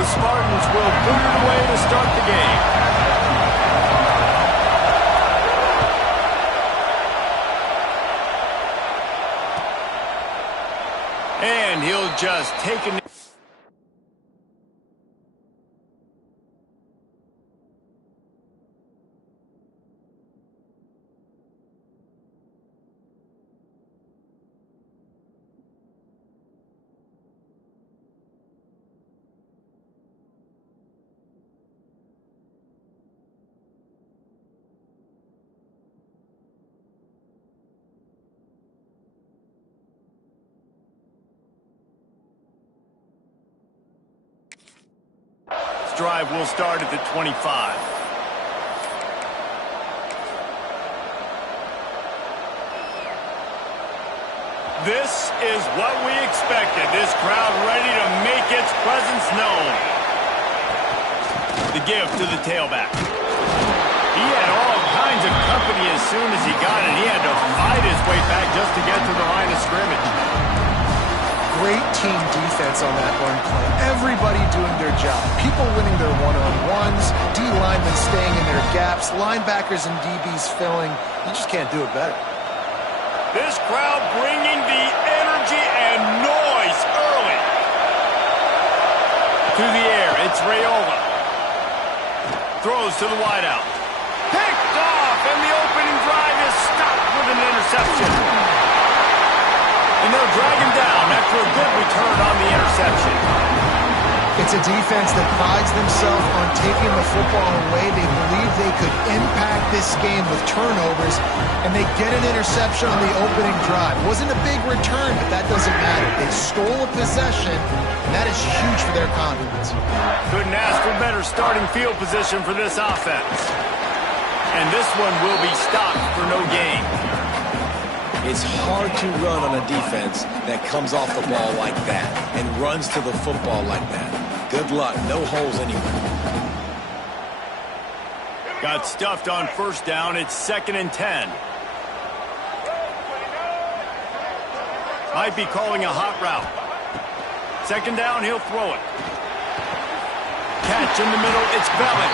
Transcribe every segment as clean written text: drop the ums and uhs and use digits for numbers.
The Spartans will put it away to start the game. And he'll just take a... Drive will start at the 25. This is what we expected. This crowd ready to make its presence known. The give to the tailback. He had all kinds of company as soon as he got it. He had to fight his way back just to get to the line of scrimmage. Great team defense on that run play. Everybody doing their job. People winning their one-on-ones, D linemen staying in their gaps, linebackers and DBs filling. You just can't do it better. This crowd bringing the energy and noise early. To the air, it's Raiola. Throws to the wideout. Picked off, and the opening drive is stopped with an interception. And they'll drag him down after a good return on the interception. It's a defense that prides themselves on taking the football away. They believe they could impact this game with turnovers, and they get an interception on the opening drive. It wasn't a big return, but that doesn't matter. They stole a possession, and that is huge for their confidence. Couldn't ask for better starting field position for this offense. And this one will be stopped for no gain. It's hard to run on a defense that comes off the ball like that and runs to the football like that. Good luck. No holes anywhere. Got stuffed on first down. It's 2nd and 10. Might be calling a hot route. 2nd down, he'll throw it. Catch in the middle. It's Bellin.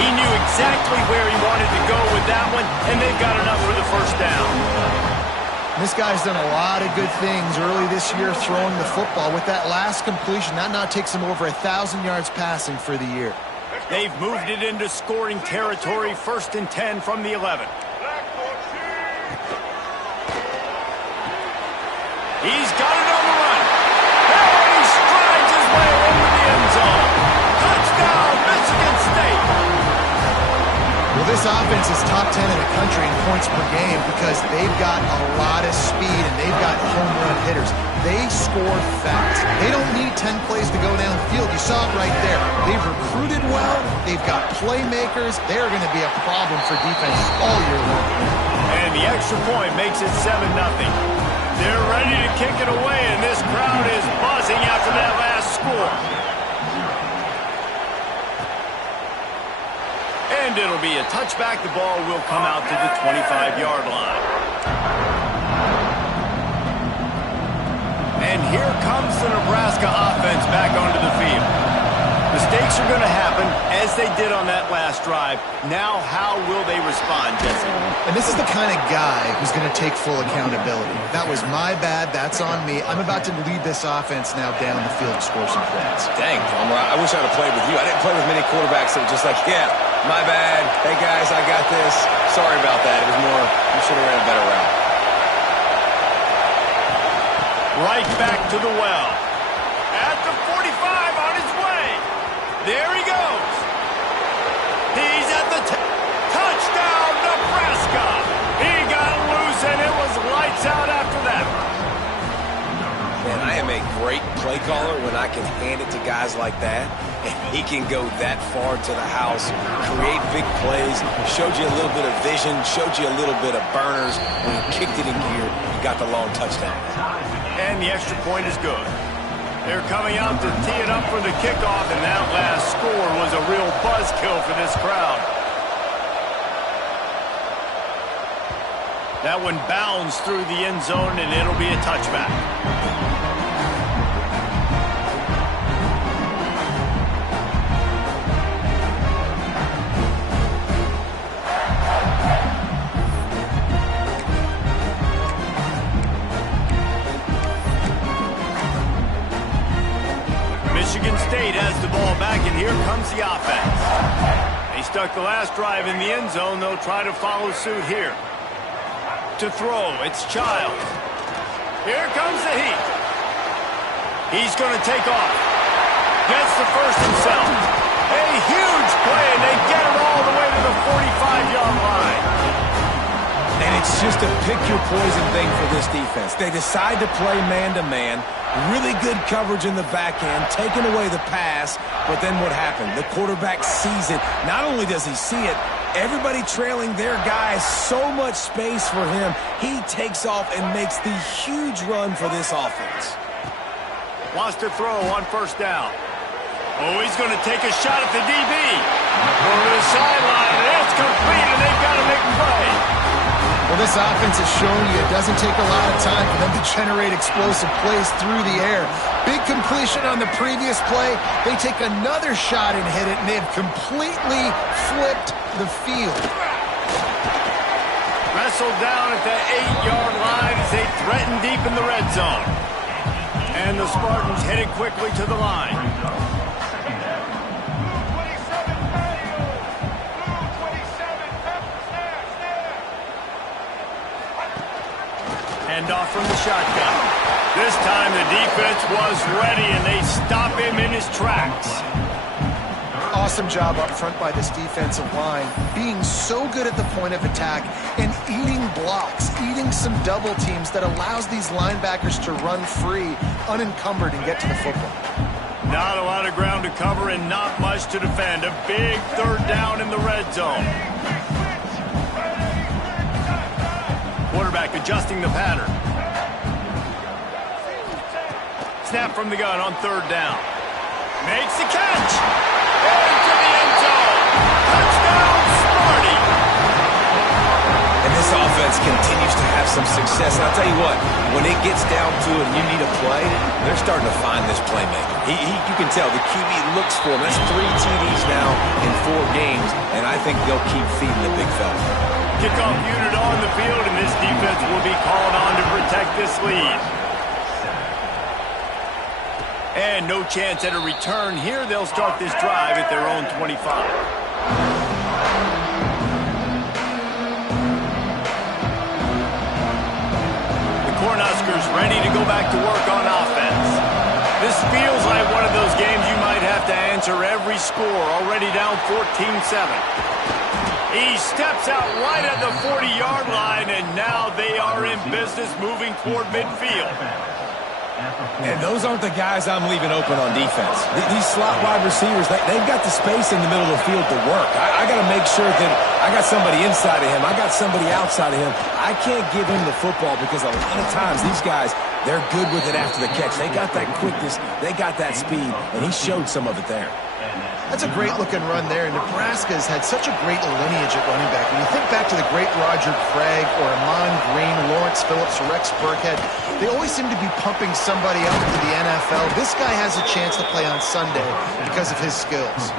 He knew exactly where he wanted to go with that one, and they've got enough for the first down. This guy's done a lot of good things early this year throwing the football. With that last completion, that now takes him over 1,000 yards passing for the year. They've moved it into scoring territory. 1st and 10 from the 11. He's got it on the run. And he strides his way into the end zone. Touchdown, Michigan State. Well, this offense is top 10 in the country in points per game because they've got a lot of speed and they've got home run hitters. They score fast. They don't need 10 plays to go downfield. You saw it right there. They've recruited well. They've got playmakers. They're going to be a problem for defenses all year long. And the extra point makes it 7-0. They're ready to kick it away, and this crowd is buzzing after that last score. And it'll be a touchback. The ball will come out to the 25-yard line. And here comes the Nebraska offense back onto the field. Mistakes are going to happen, as they did on that last drive. Now, how will they respond, Jesse? And this is the kind of guy who's going to take full accountability. That was my bad. That's on me. I'm about to lead this offense now down the field to score some points. Dang, Palmer, I wish I'd have played with you. I didn't play with many quarterbacks that were just like, yeah, my bad. Hey, guys, I got this. Sorry about that. It was more, you should have ran a better route. Right back to the well. At the 45 on his way. There he goes. He's at the touchdown, Nebraska. He got loose, and it was lights out after that. Man, I am a great play caller when I can hand it to guys like that. And he can go that far to the house, create big plays, showed you a little bit of vision, showed you a little bit of burners. When he kicked it in gear, he got the long touchdown. And the extra point is good. They're coming out to tee it up for the kickoff, and that last score was a real buzzkill for this crowd. That one bounds through the end zone, and it'll be a touchback. State has the ball back, and here comes the offense. They stuck the last drive in the end zone. They'll try to follow suit here. To throw, it's Childs. Here comes the heat. He's going to take off. Gets the first himself. A huge play, and they get it all the way to the 45-yard line. And it's just a pick-your-poison thing for this defense. They decide to play man-to-man. Really good coverage in the back end, taking away the pass. But then what happened? The quarterback sees it. Not only does he see it, everybody trailing their guy has so much space for him. He takes off and makes the huge run for this offense. Wants to throw on first down. Oh, he's going to take a shot at the DB. Over the sideline, and it's complete, and they've got to make a play. Well, this offense has shown you it doesn't take a lot of time for them to generate explosive plays through the air. Big completion on the previous play. They take another shot and hit it, and they've completely flipped the field. Wrestled down at the 8-yard line as they threaten deep in the red zone. And the Spartans headed quickly to the line. Hand off from the shotgun. This time the defense was ready, and they stop him in his tracks. Awesome job up front by this defensive line, being so good at the point of attack and eating blocks, eating some double teams that allows these linebackers to run free, unencumbered, and get to the football. Not a lot of ground to cover and not much to defend. A big third down in the red zone. Quarterback adjusting the pattern. Snap from the gun on third down. Makes the catch. Into the end zone. Touchdown, Sparty. And this offense continues to have some success. And I'll tell you what, when it gets down to it and you need a play, they're starting to find this playmaker. You can tell the QB looks for him. That's 3 TDs now in 4 games, and I think they'll keep feeding the big fella. Kickoff unit on the field, and this defense will be called on to protect this lead. And no chance at a return here. They'll start this drive at their own 25. The Cornhuskers ready to go back to work on offense. This feels like one of those games you might have to answer every score. Already down 14-7. He steps out right at the 40-yard line, and now they are in business moving toward midfield. And those aren't the guys I'm leaving open on defense. These slot wide receivers, they've got the space in the middle of the field to work. I got to make sure that I got somebody inside of him. I got somebody outside of him. I can't give him the football because a lot of times these guys, they're good with it after the catch. They got that quickness. They got that speed, and he showed some of it there. That's a great-looking run there. Nebraska's had such a great lineage at running back. When you think back to the great Roger Craig or Amon Green, Lawrence Phillips, or Rex Burkhead, they always seem to be pumping somebody up into the NFL. This guy has a chance to play on Sunday because of his skills.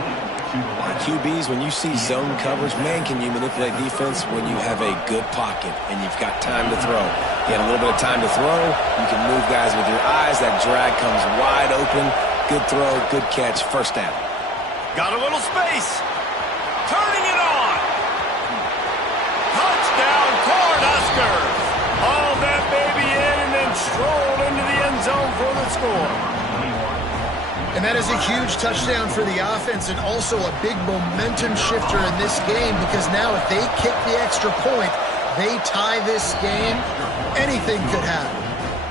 QBs, when you see zone coverage, man, can you manipulate defense when you have a good pocket and you've got time to throw. You had a little bit of time to throw. You can move guys with your eyes. That drag comes wide open. Good throw, good catch, first down. Got a little space. Turning it on. Touchdown, Cornhuskers. Haul that baby in and then stroll into the end zone for the score. And that is a huge touchdown for the offense and also a big momentum shifter in this game because now if they kick the extra point, they tie this game, anything could happen.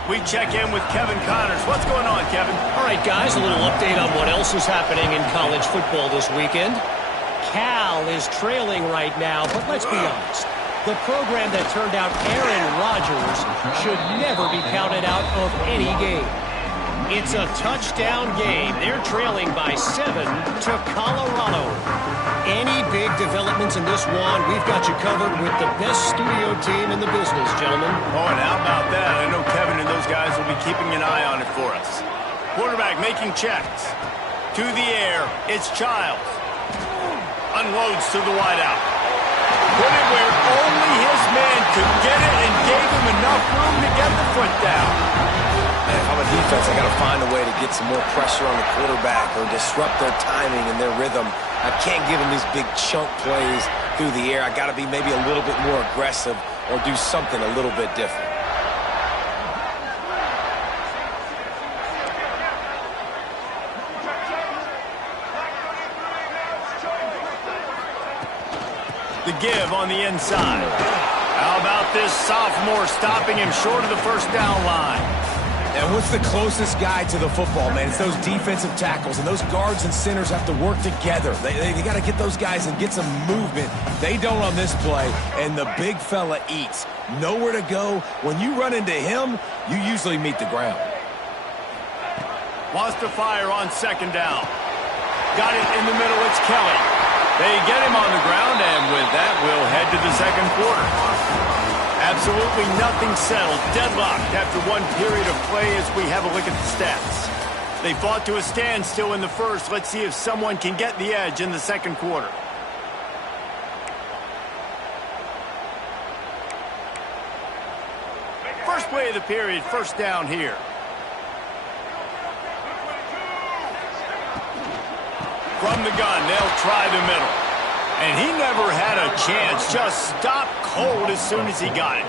We check in with Kevin Connors. What's going on, Kevin? All right, guys, a little update on what else is happening in college football this weekend. Cal is trailing right now, but let's be honest. The program that turned out Aaron Rodgers should never be counted out of any game. It's a touchdown game. They're trailing by 7 to Colorado. Any big developments in this one, we've got you covered with the best studio team in the business, gentlemen. Oh, and how about that? I know Kevin and those guys will be keeping an eye on it for us. Quarterback making checks. To the air, it's Childs. Unloads to the wideout. Put it where only his man could get it and gave him enough room to get the foot down. And if I'm a defense, I got to find a way to get some more pressure on the quarterback or disrupt their timing and their rhythm. I can't give them these big chunk plays through the air. I got to be maybe a little bit more aggressive or do something a little bit different. The give on the inside. How about this sophomore stopping him short of the first down line? And what's the closest guy to the football, man? It's those defensive tackles, and those guards and centers have to work together. They got to get those guys and get some movement. They don't on this play, and the big fella eats. Nowhere to go. When you run into him, you usually meet the ground. Wants to fire on second down. Got it in the middle. It's Kelly. They get him on the ground, and with that, we'll head to the second quarter. Absolutely nothing settled. Deadlocked after one period of play as we have a look at the stats. They fought to a standstill in the first. Let's see if someone can get the edge in the second quarter. First play of the period, first down here. From the gun, they'll try the middle. And he never had a chance. Just stopped cold as soon as he got it.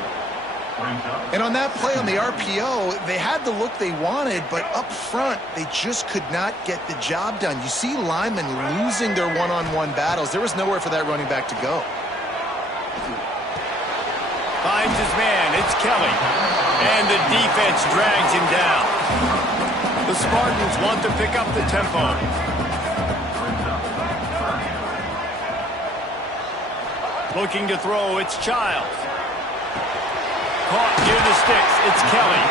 And on that play on the RPO, they had the look they wanted, but up front, they just could not get the job done. You see linemen losing their one-on-one battles. There was nowhere for that running back to go. Finds his man. It's Kelly. And the defense drags him down. The Spartans want to pick up the tempo. Looking to throw, it's Childs. Caught near the sticks, it's Kelly.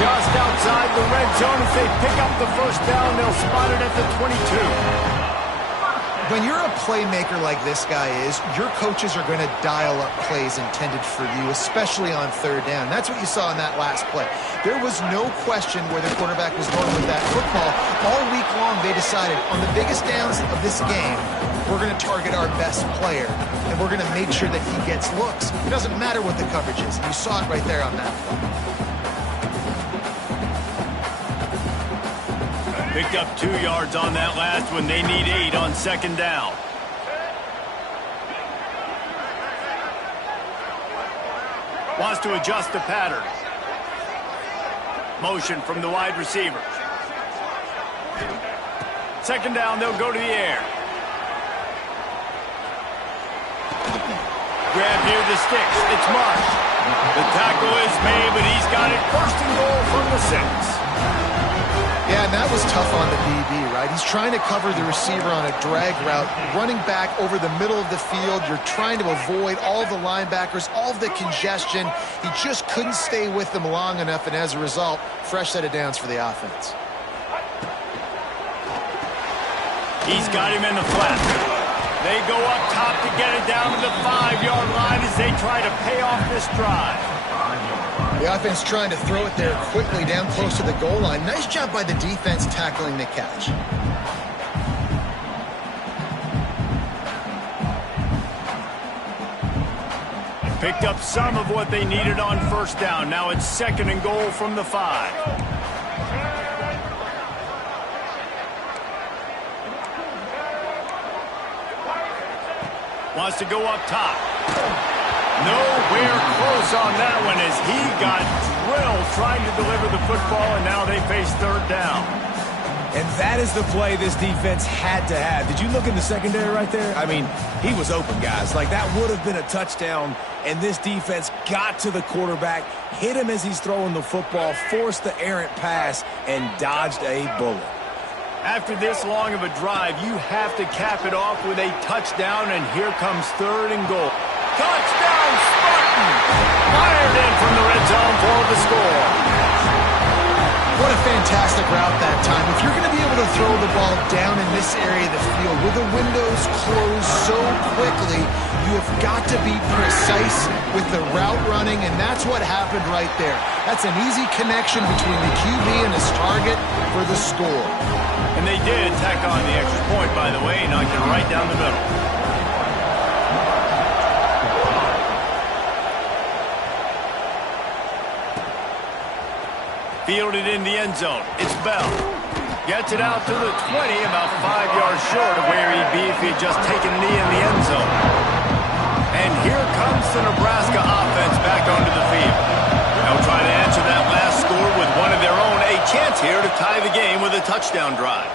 Just outside the red zone as they pick up the first down. They'll spot it at the 22. When you're a playmaker like this guy is, your coaches are going to dial up plays intended for you, especially on third down. That's what you saw in that last play. There was no question where the quarterback was going with that football. All week long, they decided on the biggest downs of this game, we're going to target our best player, and we're going to make sure that he gets looks. It doesn't matter what the coverage is. You saw it right there on that play. Picked up 2 yards on that last one. They need 8 on second down. Wants to adjust the pattern. Motion from the wide receiver. Second down, they'll go to the air. Grab near the sticks. It's Marsh. The tackle is made, but he's got it first and goal from the 6. Yeah, and that was tough on the DB, right? He's trying to cover the receiver on a drag route, running back over the middle of the field. You're trying to avoid all the linebackers, all of the congestion. He just couldn't stay with them long enough, and as a result, fresh set of downs for the offense. He's got him in the flat. They go up top to get it down to the 5-yard line as they try to pay off this drive. The offense trying to throw it there quickly down close to the goal line. Nice job by the defense tackling the catch. Picked up some of what they needed on first down. Now it's second and goal from the 5. Wants to go up top. Nowhere close on that one as he got drilled trying to deliver the football, and now they face third down. And that is the play this defense had to have. Did you look in the secondary right there? I mean, he was open, guys. Like, that would have been a touchdown, and this defense got to the quarterback, hit him as he's throwing the football, forced the errant pass, and dodged a bullet. After this long of a drive, you have to cap it off with a touchdown, and here comes third and goal. Touchdown, Spartan! Fired in from the red zone for the score. What a fantastic route that time. If you're going to be able to throw the ball down in this area of the field with the windows closed so quickly, you have got to be precise with the route running, and that's what happened right there. That's an easy connection between the QB and his target for the score. And they did tack on the extra point, by the way, knocked it right down the middle. Fielded in the end zone. It's Bell. Gets it out to the 20, about 5 yards short of where he'd be if he'd just taken a knee in the end zone. And here comes the Nebraska offense back onto the field. They'll try to answer that last score with one of their own. A chance here to tie the game with a touchdown drive.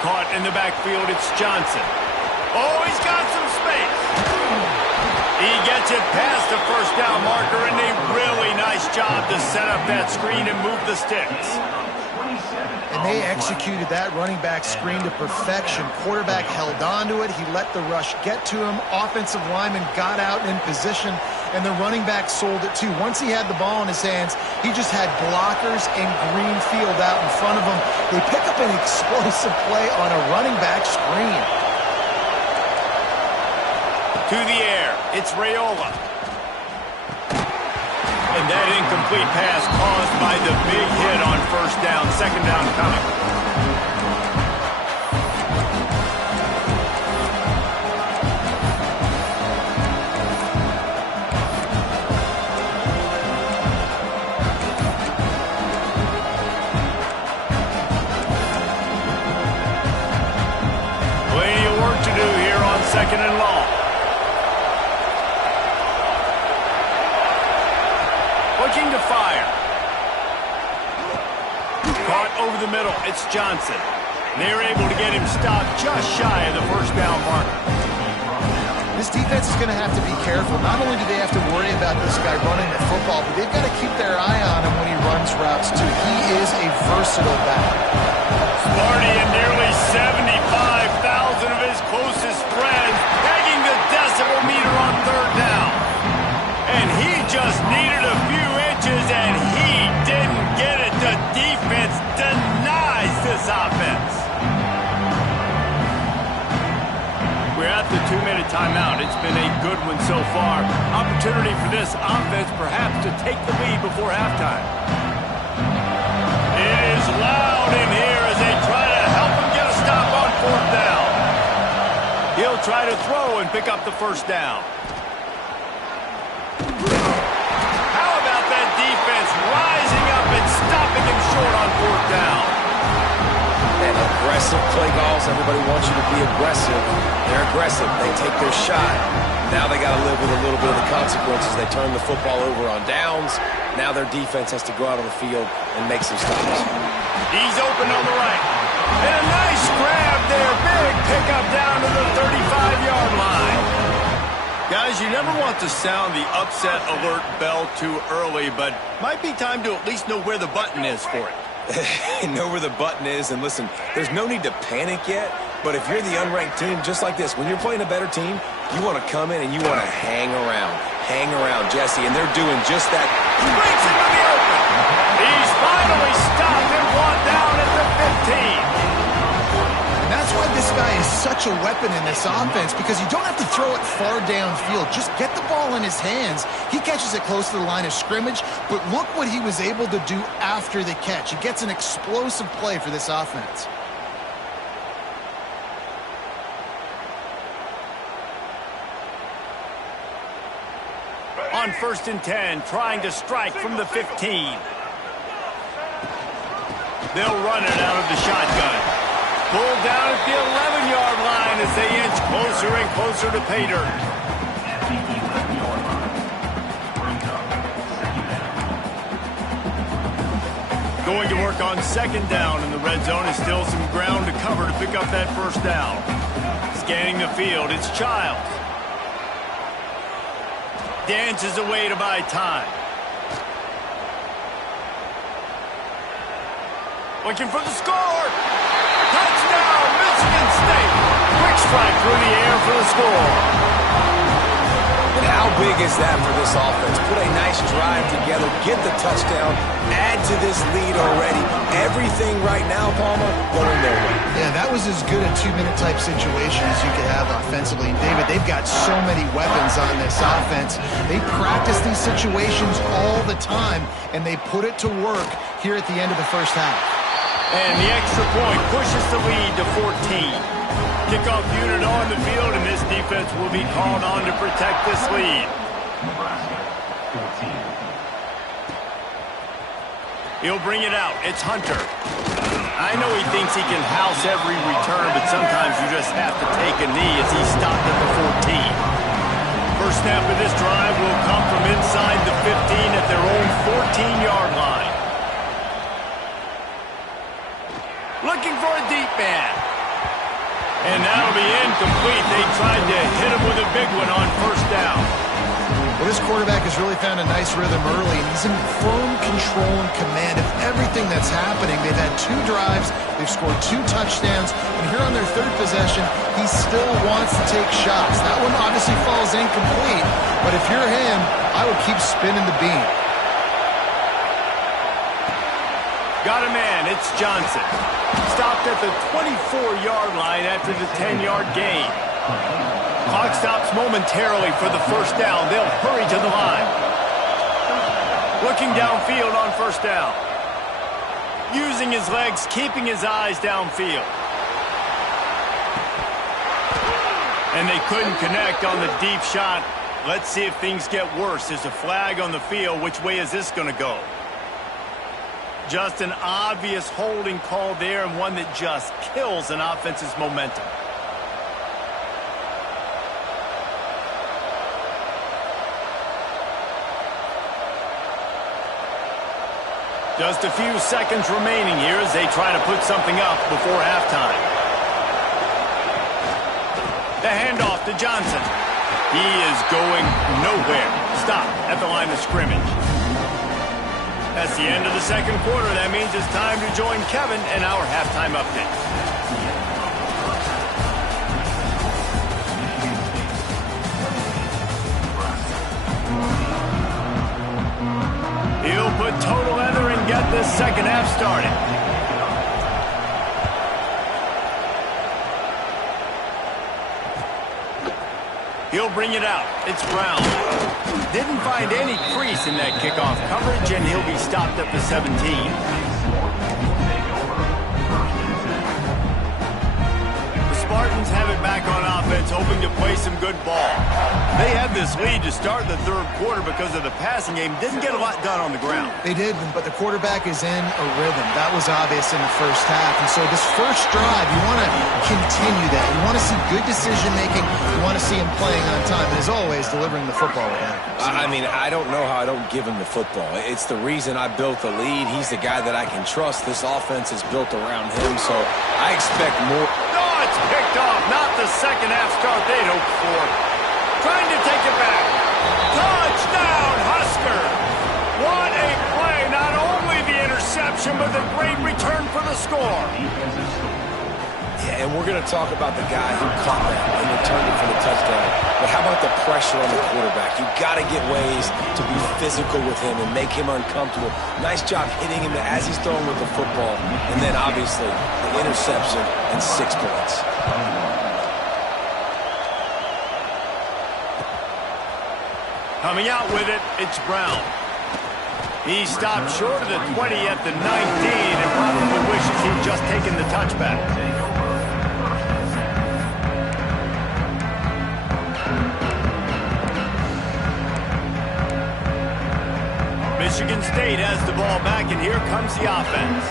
Caught in the backfield, it's Johnson. Oh, he's got some space. He gets it past the first down marker, and a really nice job to set up that screen and move the sticks. And they executed that running back screen to perfection. Quarterback held on to it. He let the rush get to him. Offensive lineman got out in position, and the running back sold it too. Once he had the ball in his hands, he just had blockers and green field out in front of him. They pick up an explosive play on a running back screen. To the air, it's Raiola. And that incomplete pass caused by the big hit on first down. Second down coming. Plenty of work to do here on second and long. Looking to fire. Caught over the middle. It's Johnson. They're able to get him stopped just shy of the first down marker. This defense is going to have to be careful. Not only do they have to worry about this guy running the football, but they've got to keep their eye on him when he runs routes too. He is a versatile back. Sparty and nearly 75,000 of his closest friends pegging the decibel meter on third down. And he just needed a few inches, and he didn't get it. The defense denies this offense. We're at the 2-minute timeout. It's been a good one so far. Opportunity for this offense perhaps to take the lead before halftime. It is loud in here as they try to help him get a stop on fourth down. He'll try to throw and pick up the first down. Rising up and stopping him short on fourth down. And aggressive play calls. Everybody wants you to be aggressive. They're aggressive. They take their shot. Now they got to live with a little bit of the consequences. They turn the football over on downs. Now their defense has to go out on the field and make some stops. He's open on the right. And a nice grab there. Big pickup down to the 35-yard line. Guys, you never want to sound the upset alert bell too early, but might be time to at least know where the button is for it. Know where the button is, and listen, there's no need to panic yet, but if you're the unranked team, just like this, when you're playing a better team, you want to come in and you want to hang around, Jesse, and they're doing just that. He breaks into the open. He's finally stopped and brought down at the 15. And that's why this guy is such a weapon in this offense, because you don't have to throw it far downfield. Just get the ball in his hands. He catches it close to the line of scrimmage, but look what he was able to do after the catch. He gets an explosive play for this offense. On 1st and 10, trying to strike from the 15. They'll run it out of the shotgun. Pulled down at the 11-yard line as they inch closer and closer to pay dirt. Going to work on second down in the red zone. Is still some ground to cover to pick up that first down. Scanning the field, it's Childs. Dances away to buy time. Looking for the score. Touchdown, Michigan State. Quick strike through the air for the score. And how big is that for this offense? Put a nice drive together, get the touchdown, add to this lead already. Everything right now, Palmer, going their way. Yeah, that was as good a 2-minute type situation as you could have offensively. And David, they've got so many weapons on this offense. They practice these situations all the time, and they put it to work here at the end of the first half. And the extra point pushes the lead to 14. Kickoff unit on the field, and this defense will be called on to protect this lead. He'll bring it out. It's Hunter. I know he thinks he can house every return, but sometimes you just have to take a knee as he's stopped at the 14. First snap of this drive will come from inside the 15 at their own 14-yard line. Looking for a deep man. And that'll be incomplete. They tried to hit him with a big one on first down. Well, this quarterback has really found a nice rhythm early, and he's in firm control and command of everything that's happening. They've had 2 drives, they've scored 2 touchdowns, and here on their 3rd possession, he still wants to take shots. That one obviously falls incomplete, but if you're him, I would keep spinning the beam. Got a man, it's Johnson. Stopped at the 24-yard line after the 10-yard gain. Clock stops momentarily for the first down. They'll hurry to the line. Looking downfield on first down. Using his legs, keeping his eyes downfield. And they couldn't connect on the deep shot. Let's see if things get worse. There's a flag on the field. Which way is this going to go? Just an obvious holding call there, and one that just kills an offense's momentum. Just a few seconds remaining here as they try to put something up before halftime. The handoff to Johnson. He is going nowhere. Stop at the line of scrimmage. That's the end of the second quarter. That means it's time to join Kevin in our halftime update. He'll put total leather and get this second half started. He'll bring it out. It's Brown. Didn't find any crease in that kickoff coverage, and he'll be stopped at the 17. The Spartans have it back on offense, hoping to play some good ball. They had this lead to start the third quarter because of the passing game. Didn't get a lot done on the ground. They did, but the quarterback is in a rhythm. That was obvious in the first half. And so this first drive, you want to continue that. You want to see good decision-making. You want to see him playing on time. And as always, delivering the football with him. I mean, I don't know how I don't give him the football. It's the reason I built the lead. He's the guy that I can trust. This offense is built around him, so I expect more. No, it's picked off. Not the second half start they'd hoped for. Trying to take it back. Touchdown, Husker! What a play. Not only the interception, but the great return for the score. Yeah, and we're going to talk about the guy who caught that and returned it for the touchdown. But how about the pressure on the quarterback? You've got to get ways to be physical with him and make him uncomfortable. Nice job hitting him as he's throwing with the football. And then, obviously, the interception and 6 points. Coming out with it, it's Brown. He stopped short of the 20 at the 19 and probably wishes he'd just taken the touchback. Michigan State has the ball back, and here comes the offense.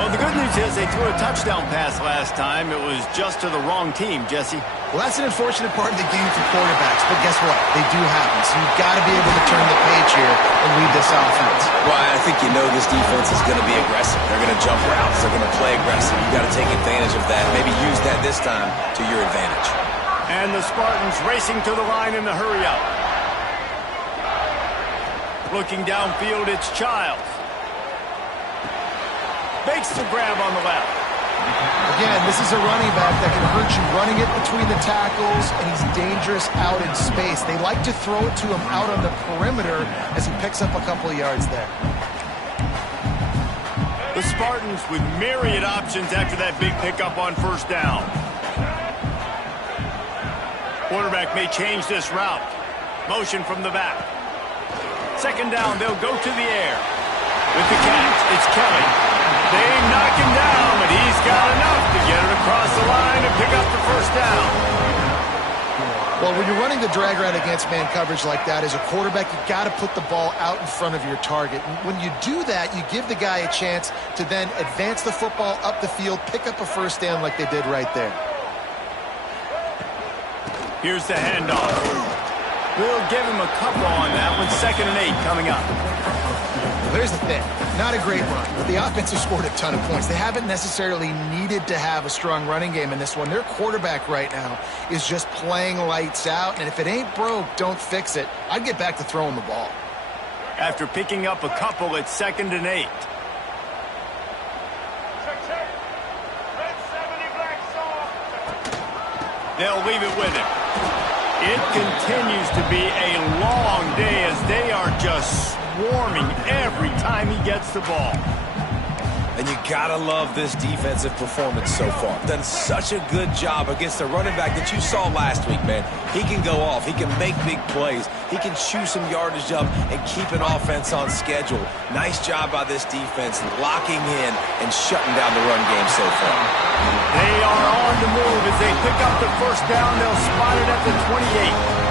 Well, the good news is they threw a touchdown pass last time. It was just to the wrong team, Jesse. Well, that's an unfortunate part of the game for quarterbacks, but guess what? They do happen, so you've got to be able to turn the page here and lead this offense. Well, I think you know this defense is going to be aggressive. They're going to jump routes. They're going to play aggressive. You've got to take advantage of that. Maybe use that this time to your advantage. And the Spartans racing to the line in the hurry-up. Looking downfield, it's Childs. Makes the grab on the left. Again, this is a running back that can hurt you running it between the tackles, and he's dangerous out in space. They like to throw it to him out on the perimeter as he picks up a couple of yards there. The Spartans with myriad options after that big pickup on first down. Quarterback may change this route. Motion from the back. Second down, they'll go to the air. With the catch, it's Kelly. They knock him down, but he's got enough to get it across the line and pick up the first down. Well, Well, when you're running the drag route against man coverage like that, as a quarterback, you got to put the ball out in front of your target. And when you do that, you give the guy a chance to then advance the football up the field, pick up a first down like they did right there. Here's the handoff. We'll give him a couple on that one. 2nd and 8 coming up. Well, here's the thing. Not a great run, but the offense has scored a ton of points. They haven't necessarily needed to have a strong running game in this one. Their quarterback right now is just playing lights out, and if it ain't broke, don't fix it. I'd get back to throwing the ball. After picking up a couple, it's 2nd and 8. They'll leave it with him. It continues to be a long day as they are just swarming every time he gets the ball. And you gotta love this defensive performance so far. Done such a good job against the running back that you saw last week, man. He can go off. He can make big plays. He can chew some yardage up and keep an offense on schedule. Nice job by this defense locking in and shutting down the run game so far. They are on the move as they pick up the first down. They'll spot it at the 28.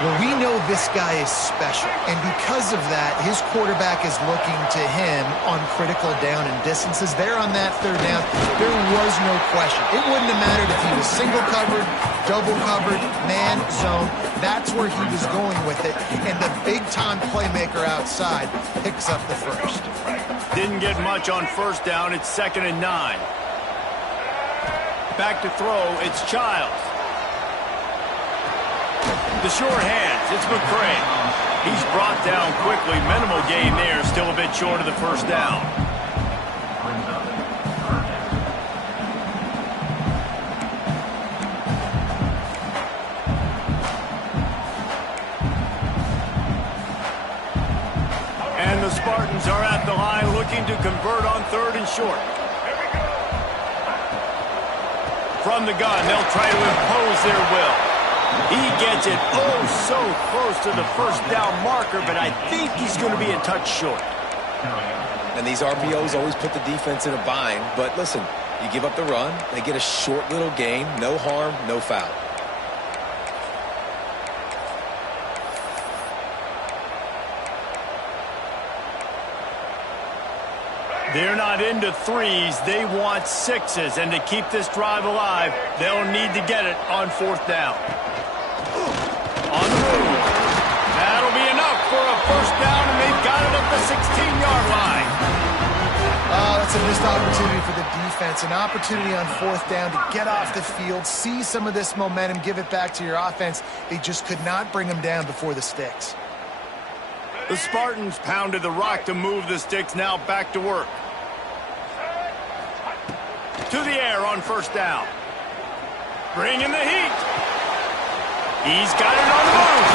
Well, we know this guy is special, and because of that, his quarterback is looking to him on critical down and distances. There on that 3rd down, there was no question. It wouldn't have mattered if he was single covered, double covered, man, zone. That's where he was going with it, and the big-time playmaker outside picks up the first. Didn't get much on 1st down. It's 2nd and 9. Back to throw. It's Childs. The sure hands, it's McCray. He's brought down quickly. Minimal gain there, still a bit short of the first down. And the Spartans are at the line looking to convert on 3rd and short. From the gun, they'll try to impose their will. He gets it so close to the first down marker, but I think he's going to be a touch short. And these RPOs always put the defense in a bind. But listen, you give up the run, they get a short little gain, no harm, no foul. They're not into 3s. They want 6s. And to keep this drive alive, they'll need to get it on 4th down. On the move. That'll be enough for a first down, and they've got it at the 16-yard line. That's a missed opportunity for the defense. An opportunity on 4th down to get off the field, see some of this momentum, give it back to your offense. They just could not bring them down before the sticks. The Spartans pounded the rock to move the sticks. Now back to work. To the air on 1st down. Bringing the heat. He's got it on the move.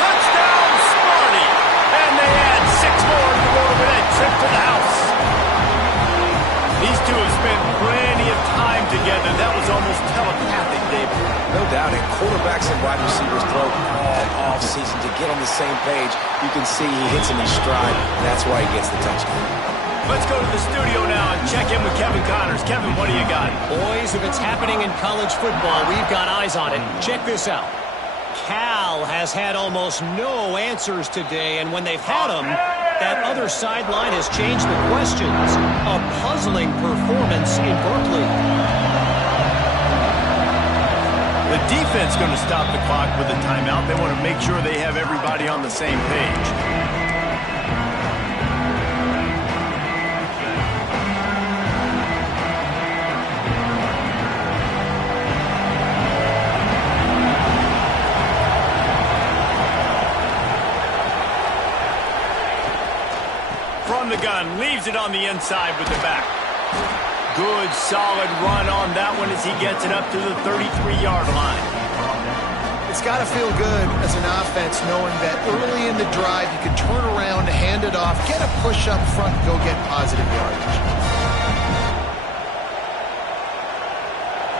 Touchdown, Sparty. And they add 6 more to go over that trip to the house. These two have spent plenty of time together. That was almost telepathic, David. No doubt, and quarterbacks and wide receivers throw all offseason to get on the same page. You can see he hits in his stride. That's why he gets the touchdown. Let's go to the studio now and check in with Kevin Connors. Kevin, what do you got? Boys, if it's happening in college football, we've got eyes on it. Check this out. Cal has had almost no answers today, and when they've had them, that other sideline has changed the questions. A puzzling performance in Berkeley. The defense going to stop the clock with a timeout. They want to make sure they have everybody on the same page. From the gun, leaves it on the inside with the back. Good, solid run on that one as he gets it up to the 33-yard line. It's got to feel good as an offense knowing that early in the drive you can turn around, hand it off, get a push up front, and go get positive yardage.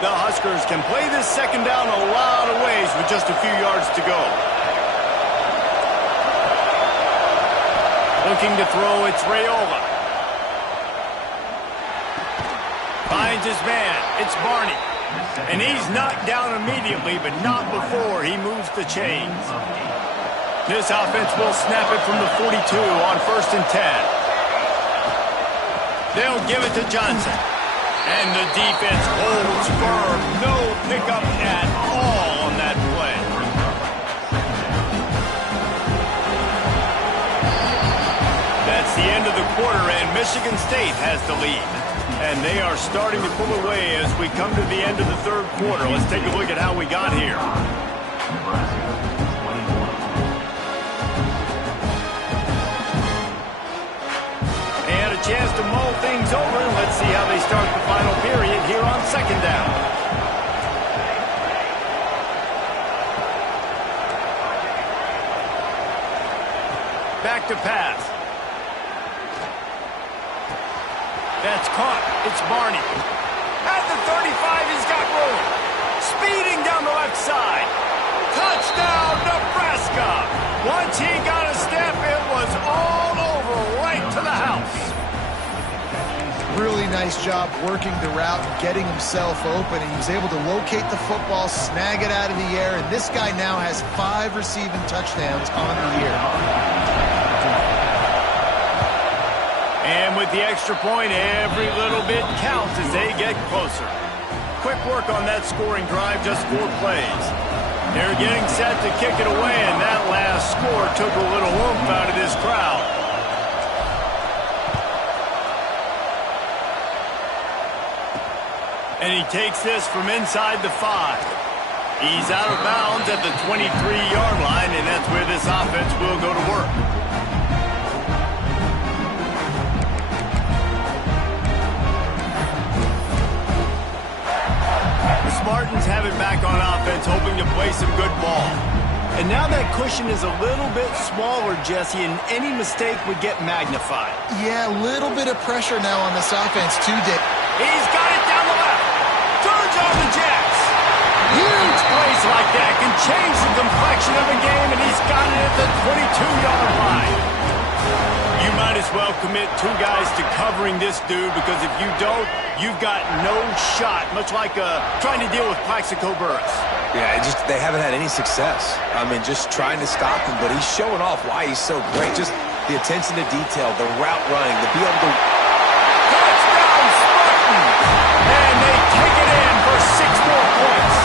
The Huskers can play this 2nd down a lot of ways with just a few yards to go. Looking to throw, it's Raiola. Finds his man, it's Barney. And he's knocked down immediately, but not before he moves the chains. This offense will snap it from the 42 on 1st and 10. They'll give it to Johnson. And the defense holds firm. No pickup at all on that play. That's the end of the quarter, and Michigan State has the lead. And they are starting to pull away as we come to the end of the 3rd quarter. Let's take a look at how we got here. They had a chance to mull things over. Let's see how they start the final period here on 2nd down. Back to pass. That's caught. It's Barney. At the 35, he's got room. Speeding down the left side. Touchdown, Nebraska. Once he got a step, it was all over right to the house. Really nice job working the route and getting himself open. He was able to locate the football, snag it out of the air, and this guy now has 5 receiving touchdowns on the year. And with the extra point, every little bit counts as they get closer. Quick work on that scoring drive, just 4 plays. They're getting set to kick it away, and that last score took a little oomph out of this crowd. And he takes this from inside the 5. He's out of bounds at the 23-yard line, and that's where this offense will go to work. Spartans have it back on offense, hoping to play some good ball. And now that cushion is a little bit smaller, Jesse, and any mistake would get magnified. Yeah, a little bit of pressure now on this offense, too, Dick. He's got it down the left. Turns on the Jets. Huge plays like that can change the complexion of a game, and he's got it at the 22-yard line. You might as well commit 2 guys to covering this dude, because if you don't, you've got no shot, much like trying to deal with Plaxico Burress. Yeah, they haven't had any success. I mean, just trying to stop him, but he's showing off why he's so great. Just the attention to detail, the route running, to be able to... Touchdown, Spartans! And they take it in for 6 more points.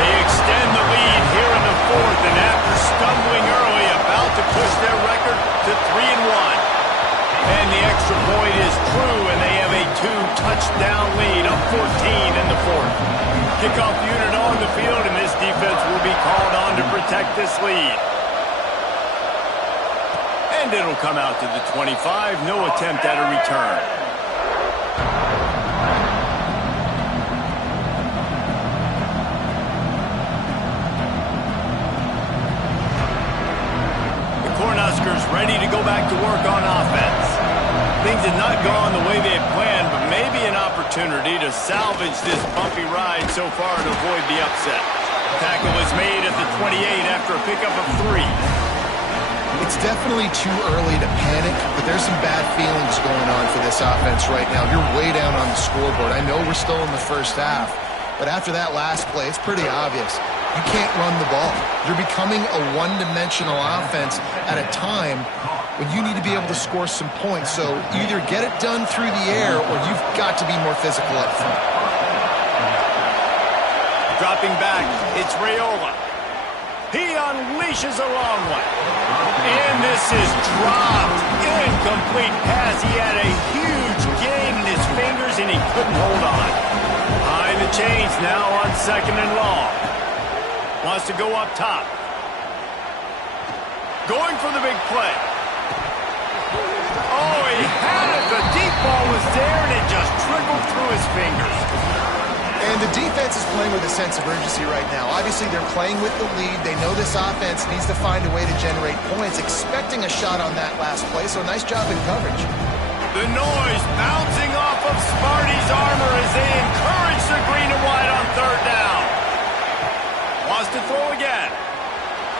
They extend the lead here in the 4th, and after stumbling early, about to push their record to 3-1. And the extra point is true, and they have a 2-touchdown lead of 14 in the 4th. Kickoff unit on the field, and this defense will be called on to protect this lead. And it'll come out to the 25. No attempt at a return. Cornhuskers ready to go back to work on offense. Things had not gone the way they had planned, but maybe an opportunity to salvage this bumpy ride so far to avoid the upset. Tackle is made at the 28 after a pickup of 3. It's definitely too early to panic, but there's some bad feelings going on for this offense right now. You're way down on the scoreboard. I know we're still in the first half, but after that last play, it's pretty obvious. You can't run the ball. You're becoming a one-dimensional offense at a time when you need to be able to score some points. So either get it done through the air or you've got to be more physical up front. Dropping back, it's Raiola. He unleashes a long one. And this is dropped. Incomplete pass. He had a huge gain in his fingers and he couldn't hold on. Behind the chains now on 2nd and long. Wants to go up top. Going for the big play. Oh, he had it. The deep ball was there, and it just trickled through his fingers. And the defense is playing with a sense of urgency right now. Obviously, they're playing with the lead. They know this offense needs to find a way to generate points, expecting a shot on that last play, so nice job in coverage. The noise bouncing off of Sparty's armor as they encourage the green and white on 3rd down. Wants to throw again.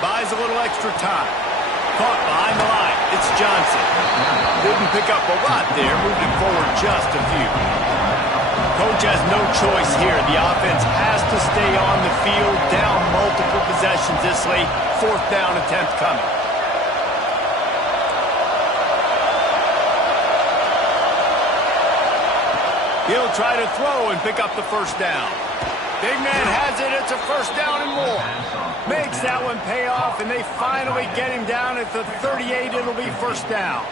Buys a little extra time. Caught behind the line. It's Johnson. Didn't pick up a lot there, moving forward just a few. Coach has no choice here. The offense has to stay on the field, down multiple possessions this late. 4th down attempt coming. He'll try to throw and pick up the 1st down. Big man has it. It's a 1st down and more. Makes that one pay off, and they finally get him down at the 38. It'll be 1st down.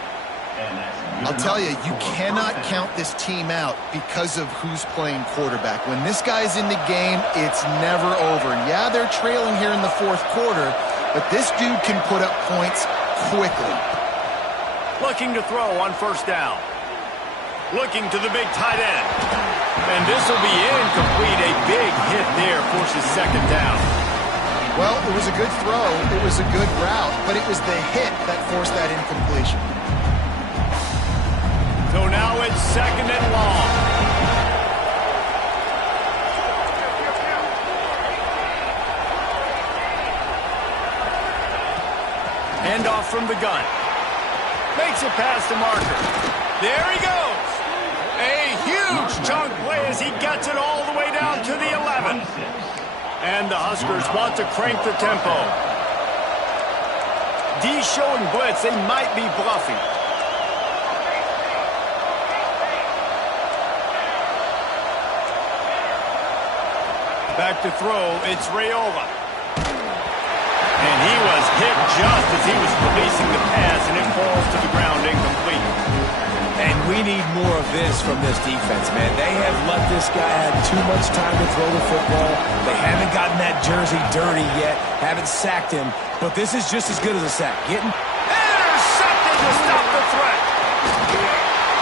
I'll tell you, you cannot count this team out because of who's playing quarterback. When this guy's in the game, it's never over. Yeah, they're trailing here in the 4th quarter, but this dude can put up points quickly. Looking to throw on 1st down. Looking to the big tight end. And this will be incomplete. A big hit there forces 2nd down. Well, it was a good throw. It was a good route, but it was the hit that forced that incompletion. So now it's 2nd and long. Handoff from the gun. Makes it past the marker. There he goes. A huge chunk play as he gets it all the way down to the 11. And the Huskers want to crank the tempo. D showing blitz. They might be bluffing. Back to throw, it's Raiola. And he was hit just as he was releasing the pass, and it falls to the ground incomplete. And we need more of this from this defense, man. They have let this guy have too much time to throw the football. They haven't gotten that jersey dirty yet, haven't sacked him, but this is just as good as a sack. Intercepted to stop the threat.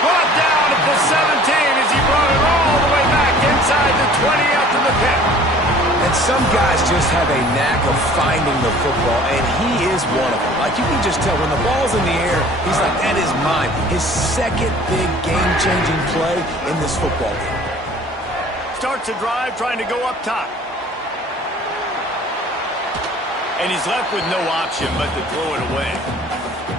Brought down at the 17 as he brought it all the way back inside the 20 after the pick. And some guys just have a knack of finding the football, and he is one of them. Like, you can just tell when the ball's in the air, he's like, that is mine. His 2nd big game-changing play in this football game. Starts a drive trying to go up top. And he's left with no option but to throw it away.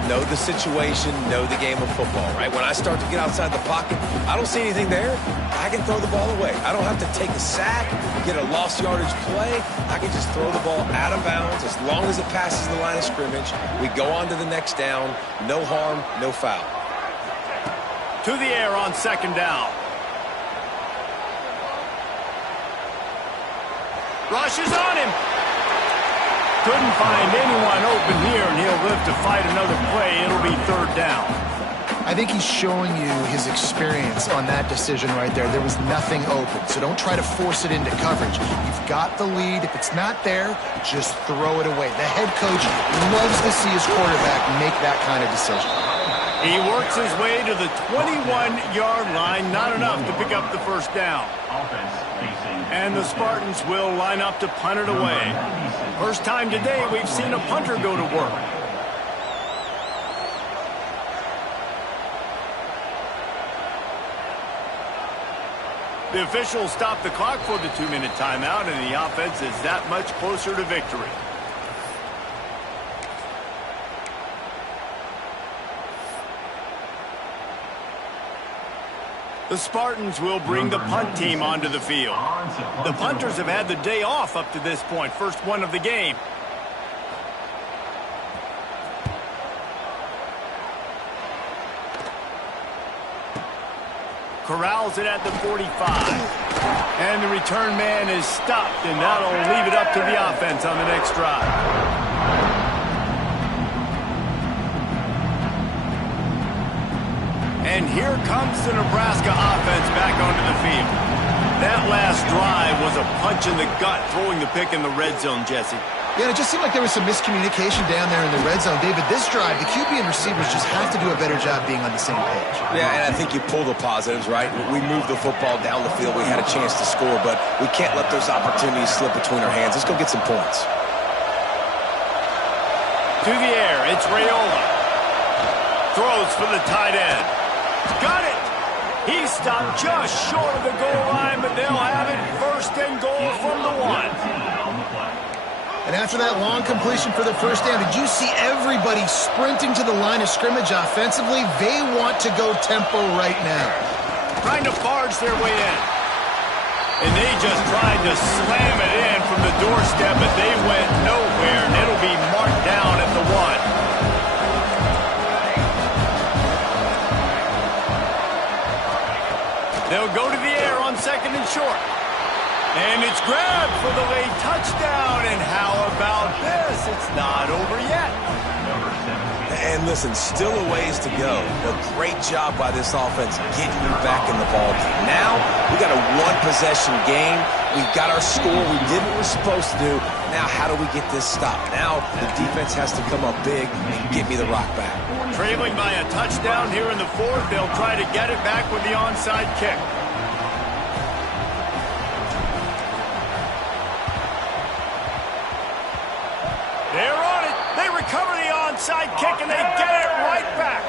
Know the situation, know the game of football, right? When I start to get outside the pocket, I don't see anything there. I can throw the ball away. I don't have to take a sack, get a lost yardage play. I can just throw the ball out of bounds as long as it passes the line of scrimmage. We go on to the next down. No harm, no foul. To the air on 2nd down. Rushes on him. Couldn't find anyone open here, and he'll live to fight another play. It'll be 3rd down. I think he's showing you his experience on that decision right there. There was nothing open, so don't try to force it into coverage. You've got the lead. If it's not there, just throw it away. The head coach loves to see his quarterback make that kind of decision. He works his way to the 21-yard line. Not enough to pick up the 1st down. And the Spartans will line up to punt it away. First time today we've seen a punter go to work. The officials stop the clock for the 2-minute timeout, and the offense is that much closer to victory. The Spartans will bring the punt team onto the field. The punters have had the day off up to this point. First one of the game. Corrals it at the 45. And the return man is stopped, and that'll leave it up to the offense on the next drive. And here comes the Nebraska offense back onto the field. That last drive was a punch in the gut, throwing the pick in the red zone, Jesse. Yeah, it just seemed like there was some miscommunication down there in the red zone. David, this drive, the QB and receivers just have to do a better job being on the same page. Yeah, and I think you pull the positives, right? We moved the football down the field. We had a chance to score, but we can't let those opportunities slip between our hands. Let's go get some points. To the air, it's Raiola. Throws for the tight end. Got it! He stopped just short of the goal line, but they'll have it 1st and goal from the 1. And after that long completion for the 1st down, did you see everybody sprinting to the line of scrimmage offensively? They want to go tempo right now. Trying to barge their way in. And they just tried to slam it in from the doorstep, but they went nowhere, and it'll be marked down at the 1. They'll go to the air on 2nd and short. And it's grabbed for the late touchdown. And how about this? It's not over yet. And listen, still a ways to go, but great job by this offense getting you back in the ballgame. Now, we got a one-possession game. We got our score. We did what we're supposed to do. Now, how do we get this stopped? Now, the defense has to come up big and get me the rock back. Trailing by a touchdown here in the 4th. They'll try to get it back with the onside kick. They're on it. They recover the onside kick, and they get it right back.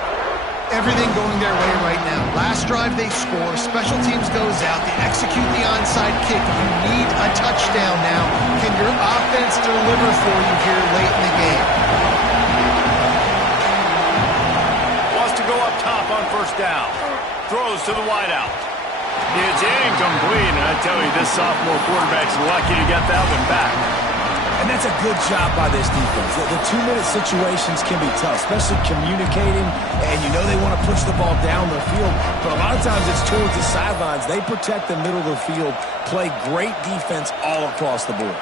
Everything going their way right now. Last drive they score. Special teams goes out. They execute the onside kick. You need a touchdown now. Can your offense deliver for you here late in the game? Wants to go up top on 1st down. Throws to the wideout. It's incomplete, and I tell you, this sophomore quarterback's lucky to get that one back. And that's a good job by this defense. The 2-minute situations can be tough, especially communicating, and you know they want to push the ball down the field, but a lot of times it's towards the sidelines. They protect the middle of the field, play great defense all across the board.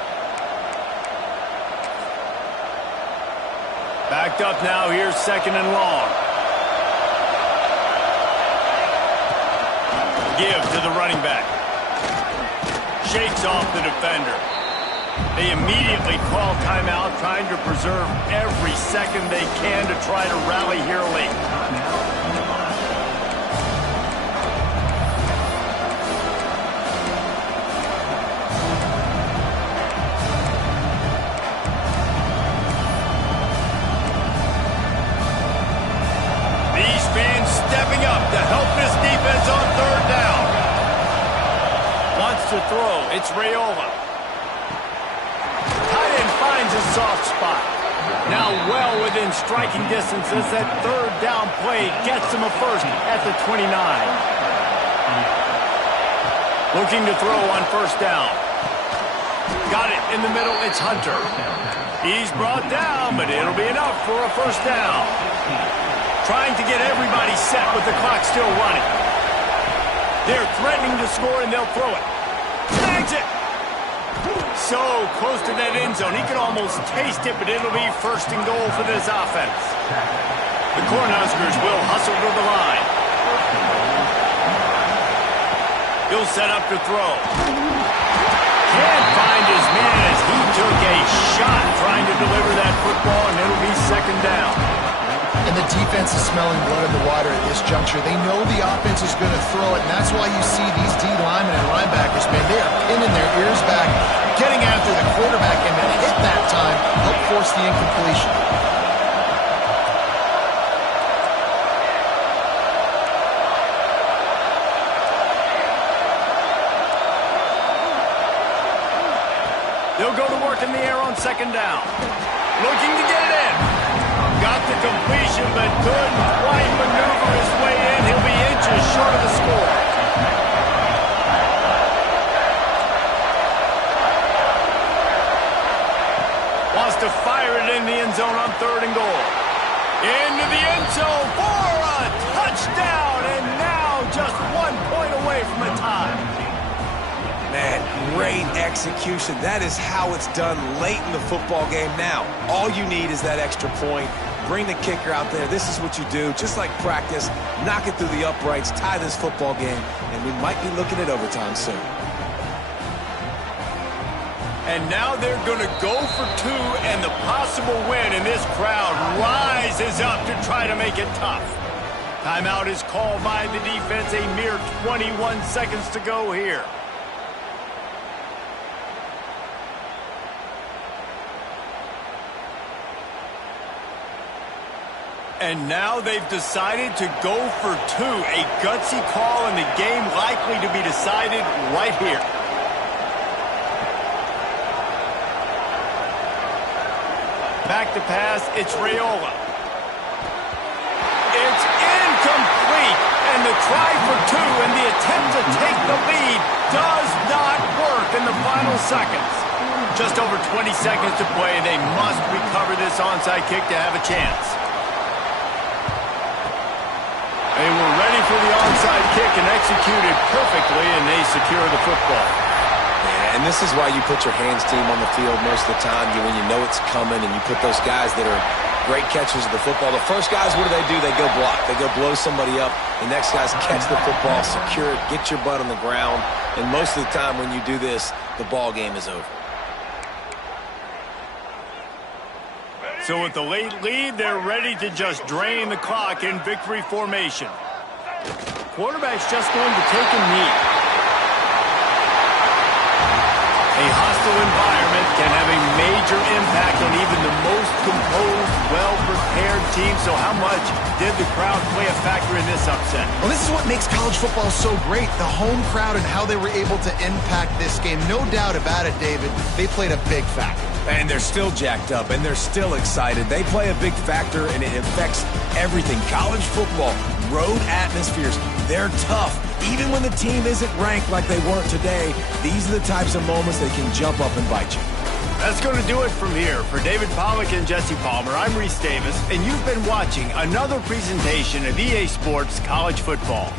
Backed up now, here's 2nd and long. Give to the running back. Shakes off the defender. They immediately call timeout, trying to preserve every second they can to try to rally here late. These fans stepping up to help this defense on 3rd down. Wants to throw. It's Raiola. Finds a soft spot. Now well within striking distance as that 3rd down play gets him a first at the 29. Looking to throw on 1st down. Got it in the middle. It's Hunter. He's brought down, but it'll be enough for a 1st down. Trying to get everybody set with the clock still running. They're threatening to score, and they'll throw it. Snags it. So close to that end zone. He can almost taste it, but it'll be 1st and goal for this offense. The Cornhuskers will hustle to the line. He'll set up to throw. Can't find his man as he took a shot trying to deliver that football, and it'll be 2nd down. And the defense is smelling blood in the water at this juncture. They know the offense is going to throw it, and that's why you see these D linemen and linebackers, man, they are pinning their ears back, getting after the quarterback, and when they hit that time, help force the incompletion. They'll go to work in the air on 2nd down. Looking to get it in. Got the completion, but couldn't quite maneuver his way in. He'll be inches short of the score. Wants to fire it in the end zone on 3rd and goal. Into the end zone for a touchdown, and now just 1 point away from a tie. Man, great execution. That is how it's done late in the football game. Now, all you need is that extra point. Bring the kicker out there. This is what you do. Just like practice, knock it through the uprights, tie this football game, and we might be looking at overtime soon. And now they're going to go for 2, and the possible win, and this crowd rises up to try to make it tough. Timeout is called by the defense. A mere 21 seconds to go here. And now they've decided to go for 2. A gutsy call, and the game likely to be decided right here. Back to pass, it's Raiola. It's incomplete, and the try for 2 and the attempt to take the lead does not final seconds. Just over 20 seconds to play. They must recover this onside kick to have a chance. They were ready for the onside kick and executed perfectly, and they secure the football. Yeah, and this is why you put your hands team on the field most of the time when you know it's coming, and you put those guys that are great catchers of the football. The first guys, what do? They go block. They go blow somebody up. The next guys catch the football, secure it, get your butt on the ground. And most of the time when you do this, the ball game is over. So with the late lead, they're ready to just drain the clock in victory formation. Quarterback's just going to take a knee. A hostile environment can have a major impact on even the most composed, well-prepared team. So how much did the crowd play a factor in this upset? Well, this is what makes college football so great, the home crowd and how they were able to impact this game. No doubt about it, David, they played a big factor. And they're still jacked up, and they're still excited. They play a big factor, and it affects everything. College football, road atmospheres, they're tough. Even when the team isn't ranked like they weren't today, these are the types of moments that can jump up and bite you. That's going to do it from here. For David Pollack and Jesse Palmer, I'm Reese Davis, and you've been watching another presentation of EA Sports College Football.